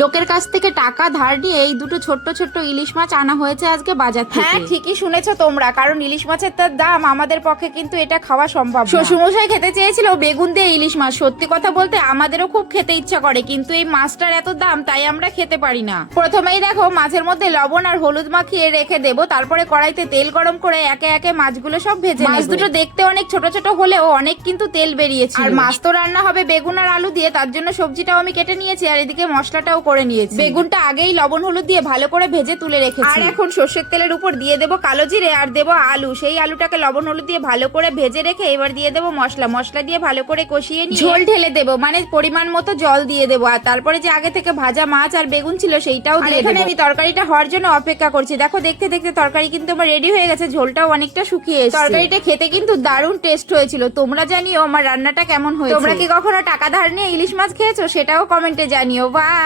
লোকের কাছ থেকে টাকা ধার নিয়ে এই দুটো ছোট্ট ছোট্ট ইলিশ মাছ আনা হয়েছে আজকে বাজার থেকে। হ্যাঁ ঠিকই শুনেছো তোমরা, কারণ ইলিশ মাছের তার দাম, আমাদের পক্ষে কিন্তু এটা খাওয়া সম্ভব না। শ্বশুরমশাই খেতে চেয়েছিল বেগুন দিয়ে ইলিশ মাছ। সত্যি কথা বলতে আমাদেরও খুব খেতে ইচ্ছা করে, কিন্তু এই মাছটার এত দাম তাই আমরা খেতে পারি না। প্রথমেই দেখো মাছের মধ্যে লবণ আর হলুদ মাখিয়ে রেখে দেবো, তারপরে কড়াইতে তেল গরম করে একে একে মাছগুলো সব ভেজে নেব। মাছ দুটো দেখতে অনেক ছোট ছোট হলেও অনেক কিন্তু তেল বেরিয়েছে। আর মাছ তো রান্না হবে বেগুন আর আলু দিয়ে, তার জন্য সবজিটাও আমি কেটে নিয়েছি আর এদিকে মশলাটাও করে নিয়েছি। বেগুনটা আগেই লবণ হলুদ দিয়ে ভালো করে ভেজে তুলে রেখেছি। আর এখন সর্ষের তেলের উপর দিয়ে দেবো কালো জিরে আর দেবো আলু। সেই আলুটাকে লবণ হলুদ দিয়ে ভালো করে ভেজে রেখে এবার দিয়ে দেবো মশলা দিয়ে ভালো করে কষিয়ে নিয়ে ঝোল ঢেলে দেবো, মানে পরিমাণ মতো জল দিয়ে দেবো। আর তারপরে যে আগে থেকে ভাজা মাছ আর বেগুন ছিল সেইটাও দিয়ে দেবো। এখানে আমি তরকারিটা হওয়ার জন্য অপেক্ষা করছি। দেখো দেখতে দেখতে তরকারি কিন্তু আমার রেডি হয়ে গেছে, ঝোলটাও অনেকটা শুকিয়ে এসেছে। তরকারিটা খেতে কিন্তু দারুণ টেস্ট হয়েছিল। তোমরা জানিও আমার রান্নাটা কেমন হয়েছে। তোমরা কি কখনো টাকা ধার নিয়ে ইলিশ মাছ খেয়েছো সেটাও কমেন্টে জানিও। বাই।